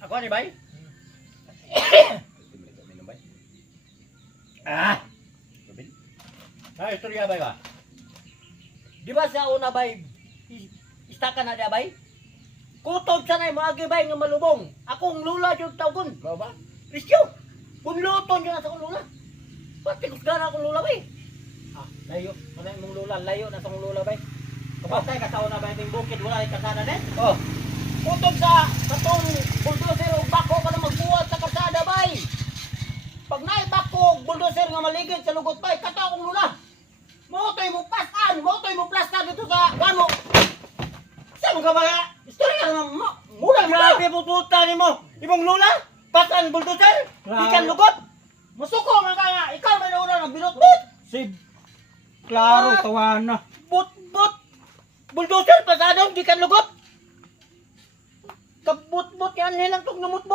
Ako ni bay. Istorya bay ba? Di ba sa una bay, istaka na dia bay? Kutob sa nay maagi bay nga malubong. Akong lula jud tawgon. Mao ba? Risyo. Bunluton jud sa akong lula. Pati kusgana akong lula bay. Layo. Kanay mong lula, layo na sa akong lula bay. Kapatay ka sa una bay ting bukid wala ay kasada net. Oh. Kutob sa katong bulldozer ug bako ka na magbuhat sa kalsada bay. Pag naay bako bulldozer nga maligid sa lugot bay, kato akong lula. Motoy mo pasan, motoy mo plastar dito sa gano. Sa mga mga istorya nga mura grabe puputa nimo. Imong lula, pasan bulldozer, ikan lugot. Musuko nga nga ikaw may nauna ng binot-bot. Si klaro tawana. But bulldozer pasadong ikan lugot. Kabut-bot yan nilang tug namutbot.